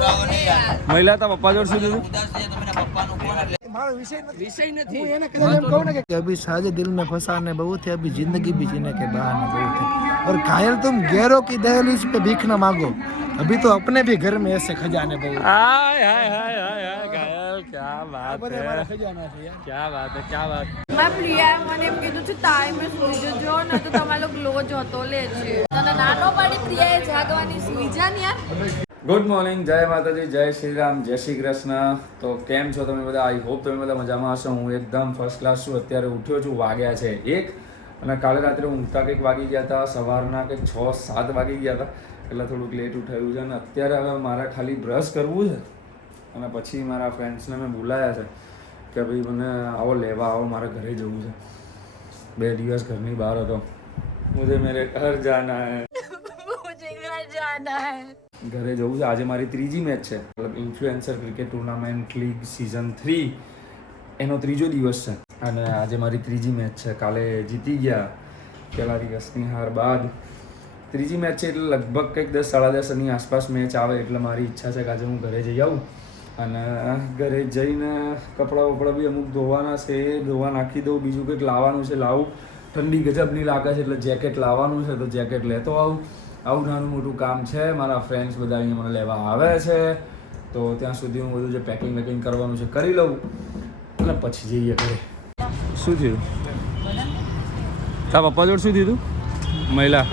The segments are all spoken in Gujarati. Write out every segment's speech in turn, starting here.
મહિલા તા પપ્પા જોડ શું દીધું अभी साजे दिल में फंसाने बहुत है, अभी जिंदगी भी जीने के बहाने बहुत है। और घायल तुम गैरों की दहलीज पे भीख न मांगो, अभी तो अपने भी घर में ऐसे खजाने बहुत। हाय हाय हाय हाय हाय घायल, क्या बात है, खजाना है यार, क्या बात है, क्या बात। મેં પ્રિયા મને એમ કીધું છે ટાઈમે સુઈ જજો ને તો તમારો ગ્લો જોતો લે છે તને નાનો પાડી પ્રિયાએ જાગવાની સુઈ જા ને યાર। ગુડ મોર્નિંગ, જય માતાજી, જય શ્રી રામ, જય શ્રી કૃષ્ણ। તો કેમ છો તમે બધા? આઈ હોપ તમે બધા મજામાં હશો। હું એકદમ ફર્સ્ટ ક્લાસ છું। અત્યારે ઉઠ્યો છું, વાગ્યા છે 1 અને કાલે રાત્રે ઊંઘતા કંઈક વાગી ગયા હતા, સવારના કંઈક 6-7 વાગી ગયા હતા, એટલે થોડુંક લેટ ઉઠાયું છે। અને અત્યારે હવે મારે ખાલી બ્રશ કરવું છે અને પછી મારા ફ્રેન્ડ્સને મેં બોલાયા છે કે ભાઈ મને આવો લેવા આવો, મારે ઘરે જવું છે। 2 દિવસ ઘરની બહાર હતો। મુझे मेरे घर जाना है, મુझे ઘર જાના હે। ઘરે જવું છે। આજે મારી ત્રીજી મેચ છે, મતલબ influencer cricket tournament league season 3 એનો ત્રીજો દિવસ છે અને આજે મારી ત્રીજી મેચ છે। કાલે જીતી ગયા, પહેલા દિવસની હાર બાદ ત્રીજી મેચ છે એટલે લગભગ કંઈક 10-10:30 ની આસપાસ મેચ આવે, એટલે મારી ઈચ્છા છે કે આજે હું ઘરે જઈ આવું અને ઘરે જઈને કપડાં વપડા બી અમુક ધોવાના છે એ ધોવા નાખી દઉં, બીજું કંઈક લાવવાનું છે લાવું। ઠંડી ગજબની લાગે છે એટલે જેકેટ લાવવાનું છે તો જેકેટ લેતો આવું। આવું નાનું મોટું કામ છે। મારા ફ્રેન્ડ્સ બધા અહીંયા મને લેવા આવે છે તો ત્યાં સુધી હું બધું જે પેકિંગ વેકિંગ કરવાનું છે કરી લઉં અને પછી જઈએ ઘરે। શું થયું? તારા પપ્પા જોડ શું થયું? મહિલા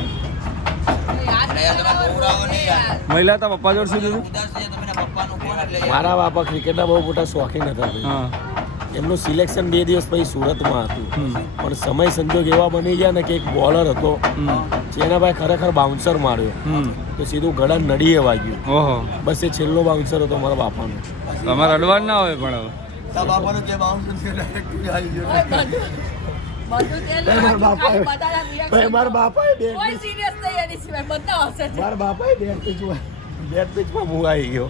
તારા પપ્પા જોડ શું થયું? મારા બાપા ક્રિકેટના બહુ મોટા શોખીન હતા ભાઈ। હા, એમનું સિલેક્શન 2 દિવસ પછી સુરતમાં હતું, પણ સમય સંજોગ એવા બની ગયા ને કે એક બોલર હતો જેના ભાઈ ખરેખર બાઉન્સર માર્યો તો સીધું ગળા નડીએ વાગ્યું। ઓહો, બસ એ છેલ્લો બાઉન્સર હતો મારા બાપાનો। તમારે અડવાન ના હોય પણ હવે બધું તે મારા બાપાએ કોઈ સિરિયસ નહીં એની સિવાય બધા હશે છે। મારા બાપાએ બેટ પીચમાં હું આવી ગયો।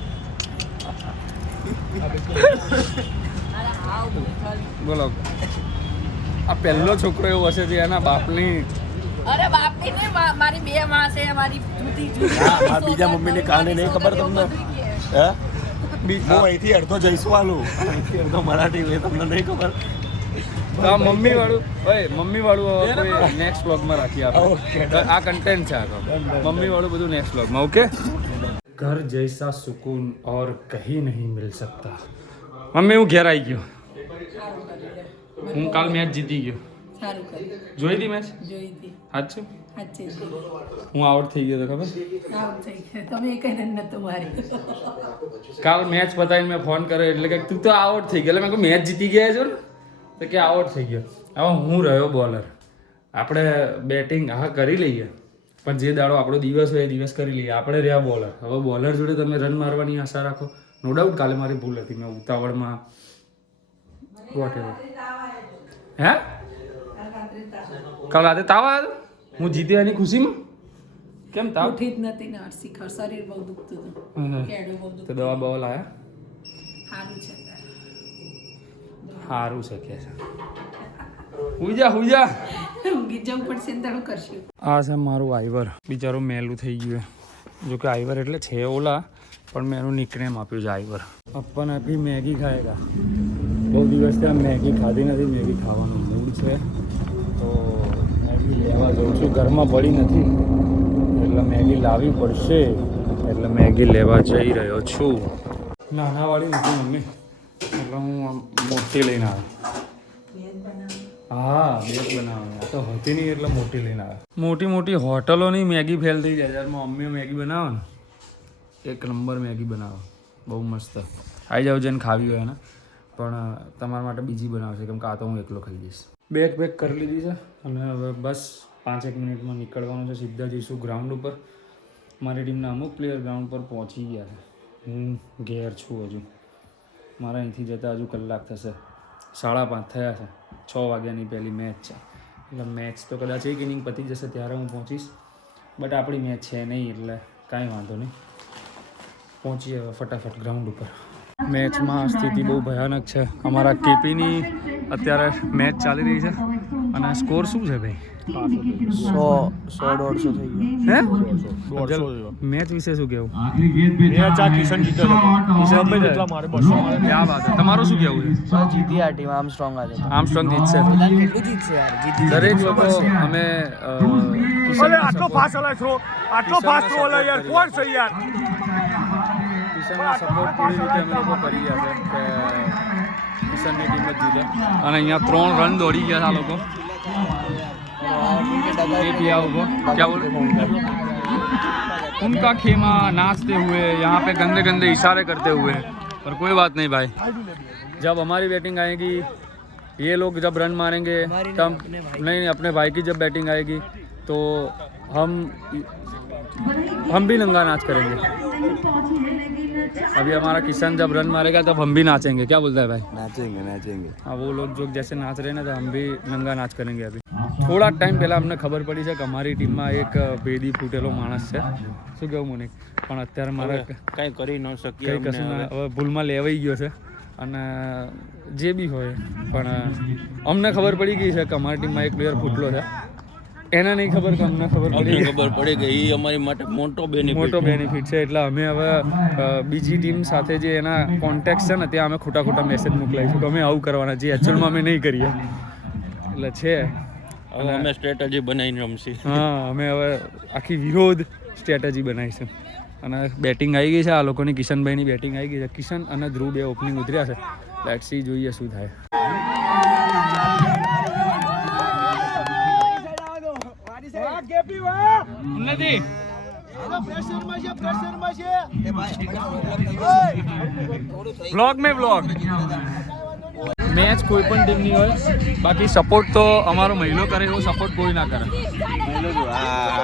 બોલો, આ પહેલો છોકરો એવો હશે જે એના બાપની અરે બાપની ને મારી 2 માં છે, મારી જુદી હા, બીજા મમ્મીની કહાની નહીં ખબર તમને? હે હું અહીંથી અડધો જઈશું આલું, અહીંથી અડધો મરાઠી હોય, તમને નહીં ખબર? આ મમ્મી વાળું કોઈ નેક્સ્ટ વ્લોગમાં રાખીએ આપણે। આ કન્ટેન્ટ છે આખો, મમ્મી વાળું બધું નેક્સ્ટ વ્લોગમાં। ઓકે, ઘર જૈસા સુકૂન और कहीं नहीं मिल सकता। મમ્મી હું ઘેર આવી ગયો, હું કાલ મેચ જીતી ગયો। સારું કર્યું, જોઈ હતી મેચ? જોઈ હતી, સાચું સાચી હું આઉટ થઈ ગયો તો ખબર? આઉટ થઈ ગયા તમે, એક રન નતો મારી। કાલ મેચ પતાવીને મેં ફોન કર્યો એટલે કે તું તો આઉટ થઈ ગયો, એટલે મેં કહું મેચ જીતી ગયા છો ને તો કે આઉટ થઈ ગયો। હવે હું રહ્યો બોલર, આપણે બેટિંગ હા કરી લઈએ પણ જે દાડો આપણો દિવસ હોય એ દિવસ કરી લઈએ, આપણે રહ્યા બોલર। હવે બોલર જોડે તમે રન મારવાની આશા રાખો? નો ડાઉટ કાલે મારી ભૂલ હતી, મેં ઉતાવળમાં વોટેવર। હે કાલ રાતે તાવ આવ્યો? હું જીત્યો એની ખુશીમાં? કેમ તાવ? ઉઠી જ નથી ને શિખર, શરીર બહુ દુખતું હતું, કેડું બહુ તો દુખતું। દવા બવા લાયા? સારું છે સારું છે કે છે, હુઈ જા ઊંઘી જવું પડશે ને તો કરશું। આ છે મારું આઈવર, બિચારું મેલું થઈ ગયું। જો કે આઈવર એટલે છે ઓલા, પણ મેં એનું નિકનેમ આપ્યું છે આઈવર। अपन अभी मैगी खाएगा, બહુ દિવસથી આ મેગી ખાધી નથી, મેગી ખાવાનું મૂડ છે તો મેગી લેવા જાઉં છું। ઘરમાં પડી નથી એટલે મેગી લાવવી પડશે, એટલે મેગી લેવા જઈ રહ્યો છું। નાનાવાળી નથી મમ્મી, એટલે હું આમ મોટી લઈને આવ્યો। હા, બેગ બનાવવાની, આ તો હતી નહીં એટલે મોટી લઈને આવ્યો। મોટી મોટી હોટલોની મેગી ફેલ થઈ જાય, જ્યારે મમ્મીઓ મેગી બનાવો ને એક નંબર મેગી બનાવો, બહુ મસ્ત। આવી જાવ જેને ખાવી હોય ને, પણ તમારા માટે બીજી બનાવશે કેમ કે આ તો હું એકલો ખાઈ જઈશ। બેગ કરી લીધી છે અને હવે બસ 5-1 મિનિટમાં નીકળવાનું છે, સીધા જઈશું ગ્રાઉન્ડ ઉપર। મારી ટીમના અમુક પ્લેયર ગ્રાઉન્ડ પર પહોંચી ગયા છે, હું ઘેર છું હજુ, મારા અહીંથી જતાં હજુ કલાક થશે। 5:30 થયા છે, 6 વાગ્યાની પહેલી મેચ છે, એટલે મેચ તો કદાચ 1 ઇનિંગ પતી જશે ત્યારે હું પહોંચીશ, બટ આપણી મેચ છે નહીં એટલે કાંઈ વાંધો નહીં, પહોંચીએ હવે ફટાફટ ગ્રાઉન્ડ ઉપર। મેચમાં સ્થિતિ બહુ ભયાનક છે, અમારા કેપીની અત્યારે મેચ ચાલી રહી છે અને સ્કોર શું છે ભાઈ? 100-150 થઈ ગયો. હે મેચ વિશે શું કેવું? કિશન જીત્યો ક્યાં વાત છે, તમારું શું કેવું છે? જીતી આ ટીમ આર્મસ્ટ્રોંગ આજે તો. આર્મસ્ટ્રોંગ જીતશે. કેટલું જીતશે યાર? જીતી દરેક લોકો અમે કિશનનો સપોર્ટ પૂરી રીતે અમે લોકો કરી ગયા છે કે કિશનની ટીમ જ જીતે. અને અહીંયા 3 રન દોડી ગયા છે આ લોકો. एक लिया वो क्या बोल उनका खेमा नाचते हुए यहाँ पे गंदे गंदे इशारे करते हुए, पर कोई बात नहीं भाई, जब हमारी बैटिंग आएगी ये लोग जब रन मारेंगे तब नहीं अपने भाई की जब बैटिंग आएगी तो हम भी नंगा नाच करेंगे. अभी हमारा किशन जब रन मारेगा तब हम भी नाचेंगे. क्या बोलता है भाई? નાચेंगे. हाँ वो लोग जो जैसे नाच रहे हैं ना तो हम भी नंगा नाच करेंगे. अभी થોડા ટાઈમ પહેલાં અમને ખબર પડી છે કે અમારી ટીમમાં એક ભેદી ફૂટેલો માણસ છે. શું કહેવું મોનિક? પણ અત્યારે મારે કંઈ કરી ન શકીએ. કંઈ કશું ના, હવે ભૂલમાં લેવાઈ ગયો છે. અને જે બી હોય પણ અમને ખબર પડી ગઈ છે કે અમારી ટીમમાં એક પ્લેયર ફૂટલો છે. એને નહીં ખબર કે અમને ખબર પડી ગઈ. એ અમારી માટે મોટો બેનિફિટ છે. એટલે અમે હવે બીજી ટીમ સાથે જે એના કોન્ટેક્ટ છે ને ત્યાં અમે ખોટા મેસેજ મોકલાવીશું કે અમે આવું કરવાના, જે એકચ્યુઅલમાં અમે નહીં કરીએ. એટલે છે હવે અમે સ્ટ્રેટેજી બનાવીને રમશી. હા, અમે હવે આખી વિરોધ સ્ટ્રેટેજી બનાવીશું. અને બેટિંગ આવી ગઈ છે આ લોકોની. કિશનભાઈની બેટિંગ આવી ગઈ છે. કિશન અને ધ્રુવ બે ઓપનિંગ ઉતર્યા છે. લેટ્સ સી, જોઈએ શું થાય. બ્લોગ મેચ કોઈ પણ ટીમની હોય, બાકી સપોર્ટ તો અમારો મહિલો કરે એવો સપોર્ટ કોઈ ના કરે.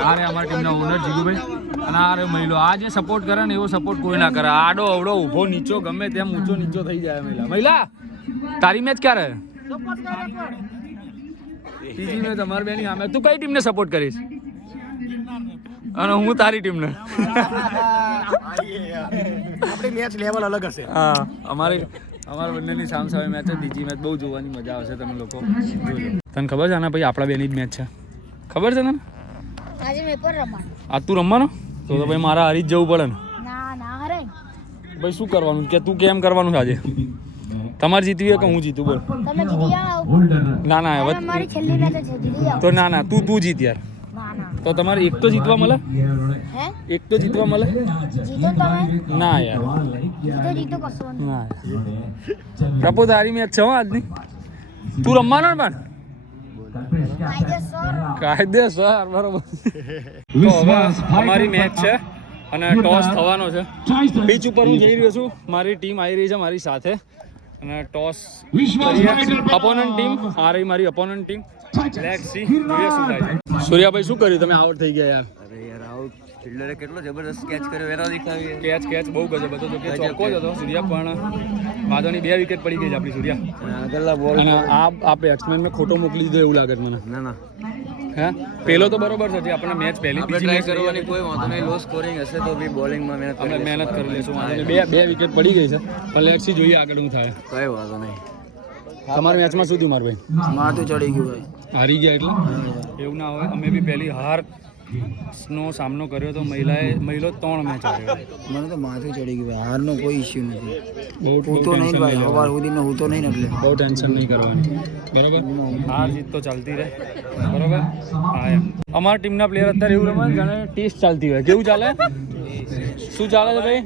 આ રે અમારી ટીમના ઓનર જીગુભાઈ, અને આ રે મહિલો. આ જે સપોર્ટ કરે ને એવો સપોર્ટ કોઈ ના કરે. આડો અવડો ઊભો નીચો ગમે તેમ ઊંચો નીચો થઈ જાય. મહિલા તારી મેચ ક્યારે? ત્રીજી મેચ અમારી બેની સામે. તું કઈ ટીમને સપોર્ટ કરીશ? અને હું તારી ટીમને. આપણી મેચ લેવલ અલગ હશે. હા, અમારા બંનેની સામસામે મેચ છે. ત્રીજી મેચ બહુ જોવાની મજા આવશે. તમે લોકો જોજો. તને ખબર છે આના ભાઈ આપણા બેની જ મેચ છે? ખબર છે તને? આજે મેં પણ રમવાનું. આજ તું રમવાનો? તો ભાઈ મારા હારી જ જવું પડે ને. ના હરે. ભાઈ શું કરવાનું કે તું કેમ કરવાનું છે આજે? તમારે જીતવી હોય કે હું જીતું? બોલ. તમે જીતી જાઓ. ના હવે મારી છેલ્લી મેચ છે, જીતી જાઓ. તો ના તું જીત યાર. ના તો તમારે એક તો જીતવા મળે. હે? એક તો જીતવા મળે. જીતો તમે. ના યાર, જીતો કશો નહીં. ના. ટપો તારી મેચ છે હો આજની. તું રમવાનો ને પણ? કાયદેસર બરોબર. તો હવે અમારી મેચ છે અને ટોસ થવાનો છે. પીચ ઉપર હું જઈ રહ્યો છું. મારી ટીમ આવી રહી છે મારી સાથે અને ટોસ અપોનન્ટ ટીમ આ રહી. મારી અપોનન્ટ ટીમ. લેટ્સ સી, જોઈએ શું થાય છે. સૂર્યાભાઈ શું કર્યું? તમે આઉટ થઈ ગયા યાર. અરે યાર આઉટ ફિલ્ડરે કેટલો જબરદસ્ત કેચ કર્યો એનો દેખાવી. કેચ બહુ ગજબ હતો. કે ચોખ્ખો જ હતો સૂર્યા, પણ વાદોની 2 વિકેટ પડી ગઈ છે આપણી સૂર્યા. આગળના બોલ અને આ બેટ્સમેન મેં ખોટો મોકલી દીધો એવું લાગે છે મને. ના હે, પેલો તો બરોબર છે. જે આપણે મેચ પહેલી બીજી મેચ કરવાની કોઈ વાંધો નહીં. લો સ્કોરિંગ હશે તો બી બોલિંગમાં અમે મહેનત કરી લઈશું. બે વિકેટ પડી ગઈ છે, પણ લેટ્સ સી, જોઈએ આગળ શું થાય. કઈ વાંધો નહીં. તમારી મેચમાં શું થયું માર ભાઈ? માથું ચડી ગયું ભાઈ. હારી ગયા એટલે એવું ના હોય. અમે બી પહેલી હારનો સામનો કર્યો તો મહિલો 3 મેચ હાર્યો. મને તો માથું ચડી ગયું ભાઈ. હારનો કોઈ ઇશ્યુ નથી. બહુ હું તો નહીં ભાઈ, સવાર સુધીનો હું તો નહીં એટલે બહુ ટેન્શન નહીં કરવાની. બરાબર, હાર જીત તો ચાલતી રહે. બરાબર. હા એમ અમારા ટીમના પ્લેયર અત્યારે એવું રમે જાણે ટેસ્ટ ચાલતી હોય. કેવું ચાલે? શું ચાલે છે ભાઈ?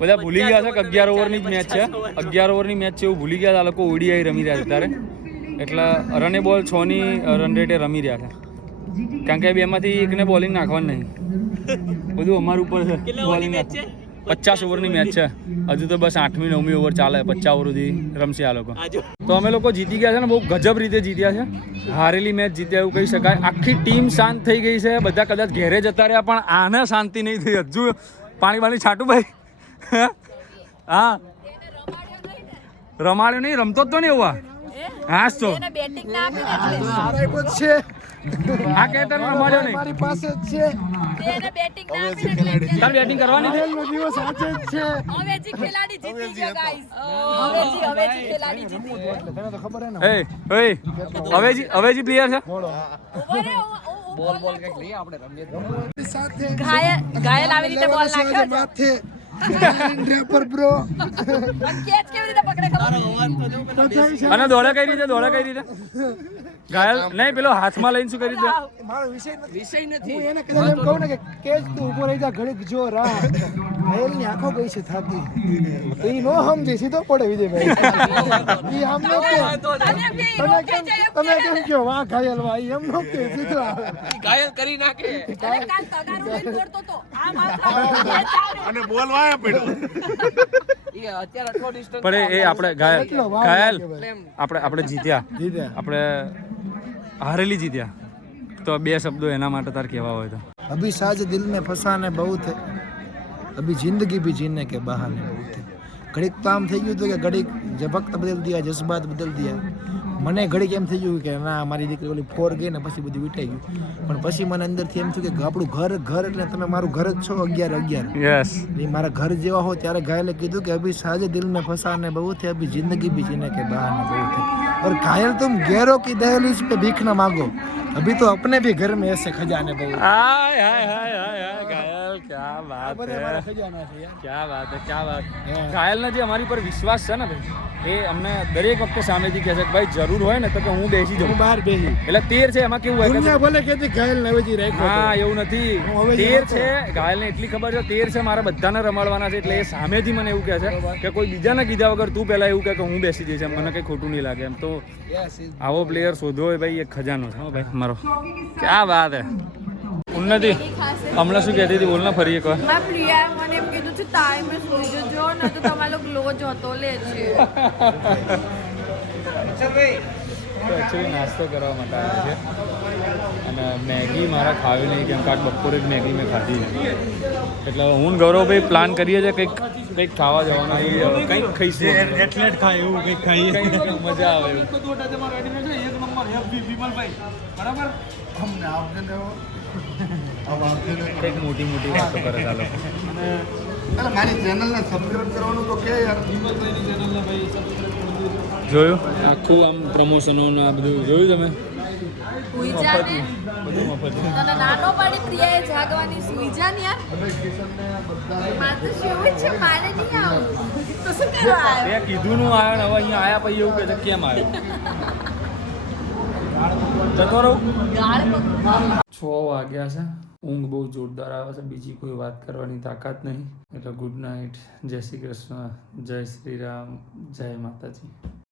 બધા ભૂલી ગયા છે કે 11 ઓવરની જ મેચ છે. 11 ઓવરની મેચ છે એવું ભૂલી ગયા. આ લોકો ઓડીઆઈ રમી રહ્યા છે અત્યારે. એટલે રને બોલ 6ની રન રેટે રમી રહ્યા છે. કારણ કે બેમાંથી એકને બોલિંગ નાખવાનું નહીં. બધું અમારું ઉપર છે. બોલિંગ 50 ઓવરની મેચ છે. હજુ તો બસ 8મી 9મી ઓવર ચાલે. 50 ઓવર સુધી રમશે આ લોકો. તો અમે લોકો જીતી ગયા છે ને, બહુ ગજબ રીતે જીત્યા છે. હારેલી મેચ જીત્યા એવું કહી શકાય. આખી ટીમ શાંત થઈ ગઈ છે. બધા કદાચ ઘેરે જતા રહ્યા, પણ આને શાંતિ નહીં થઈ. હજુ પાણી છાટું ભાઈ. હા, રમાડ્યો નહીં, રમતો જ તો નહીં એવા. હા તો બેટિંગ ના આપે ને એટલે આ કેતન રમવાનો નહીં. મારી પાસે જ છે. એને બેટિંગ ના આપી ને એટલે તાર બેટિંગ કરવાની છે? ઘાયલનો દિવસ આજે જ છે. અવેજી ખેલાડી જીતી ગયો ગાઈસ. અવેજી ખેલાડી જીતી ગયો. એટલે તને તો ખબર હે ને. અવેજી પ્લેયર છે. સાથે ઘાયલ આવી રીતે બોલ નાખ્યો છે. માથે રેપર બ્રો. પણ કેચ કેવી રીતે પકડે ખબર? અને દોડે કઈ રીતે ઘાયલ નહીં, પેલો હાથમાં લઈને શું કરી દે? મારો વિષય નથી. હું એને કદાચ એમ કહું ને કે કેચ તું ઊભો રહી જા ઘડીક જો રાહ. ઘાયલની આંખો ગઈ છે થાતી. તો ઈ નો સમજે સીધો પડે વિજયભાઈ. ઈ આમ નો કે તને કે ઈ રોકાઈ જાય તમે કેમ કહો વાહ ઘાયલ વાહ ઈ એમ નો કે સીધો આવે. અરે કાલ તગારું લઈને દોડતો તો. આ માત્ર અને બોલ વાયા પડ્યો. પણ એ આપણે ઘાયલ આપણે જીત્યા, જીત્યા. આપણે હારેલી જીત્યા, તો બે શબ્દો એના માટે તાર કહેવા હોય તો? अभी साज दिल में फंसाने बहुत है, अभी जिंदगी भी जीने के बहाने बहुत है. घड़ीक तो आम થઈ ગયું હતું કે ઘડીક વક્ત બદલ દિયા, જज्बात બદલ દિયા. મને ઘડીક એમ થઈ ગયું કે ના મારી દીકરી ઓલી ફોર ગઈ ને પછી બધું વિટાઈ ગયું. પણ પછી મને અંદરથી એમ થયું કે આપણું ઘર એટલે તમે મારું ઘર જ છો 11 યસ. એ મારા ઘર જેવા હો. ત્યારે ઘાયલે કીધું કે અભી સાજ દિલ में फंसाने बहुत है, अभी जिंदगी भी जीने के बहाने बहुत है. और घायल तुम गैरों की दहलीज पे भीख न मांगो, अभी तो अपने भी घर में ऐसे खजाने बहुत. हाय घायल, क्या बात બધા है, મારા ખજાના છે યાર. क्या बात. ઘાયલને જે અમારી પર વિશ્વાસ છે ને ભાઈ, એ અમને દરેક વખતે સામેથી કહે છે કે ભાઈ જરૂર હોય ને તો કે હું બેસી હું જાઉં. બહાર બેહી. એટલે 13 છે, એમાં કેવું હોય દુનિયા કે ભલે કહેતી ઘાયલ ને અવેજી રાખ્યો હા તો. એવું નથી. હું હવે 13 છે, ઘાયલને એટલી ખબર છે 13 છે, મારા બધાને રમાડવાના છે, એટલે એ સામેથી મને એવું કહે છે કે કોઈ બીજાને કીધા વગર તું પહેલા એવું કહે કે હું બેસી જઈશ, એમ મને કંઈ ખોટું નહીં લાગે એમ. તો Yes, yes. આવો પ્લેયર શોધવો હોય ભાઈ, એક ખજાનો છે હો ભાઈ મારો. ક્યાં વાત હે. ઉન્નતિ હમણાં શું કહેતી હતી, બોલ ને ફરી એકવાર. મારા પ્રિયાએ મને એમ કીધું છે ટાઈમે સુઈ જજો ને તો તમારો ગ્લો જતો લે છે. તો એકચ્યુઅલી નાસ્તો કરવા માટે આવ્યા છે અને મેગી મારા ખાવી નહીં, કેમ કાંક બપોરે જ મેગી મેં ખાધી છે. એટલે હવે હું ને ગૌરવભાઈ પ્લાન કરીએ છીએ કંઈક ખાવા જવાના છીએ. કંઈક ખાઈશું, એટલેટ ખાય એવું કંઈક ખાઈએ, મજા આવે એવું. કંઈક મોટી મોટી વાતો કરે ચાલો. મારી ચેનલને સબસ્ક્રાઇબ કરવાનું તો કે યાર. જોયું આખું આમ પ્રમોશનો ને આ બધું જોયું તમે? સુઈ જા ને. બધું મફત. તને નાનો પાડી પ્રિયાએ જાગવાની સુઈ જા ને યાર. મારે તો સુવું જ છે, મારે નહીં આવું. તો શું કરવા આવ્યો? એ કીધું નું આવ્યો ને હવે અહીંયા આયા પછી એવું કહે છે કેમ આવ્યો? જતો રહું. 6 વાગ્યા છે, ઊંઘ બહુ જોરદાર આવે છે, બીજી કોઈ વાત કરવાની તાકાત નહીં. એટલે ગુડ નાઇટ, જય શ્રી કૃષ્ણ, જય શ્રી રામ, જય માતાજી.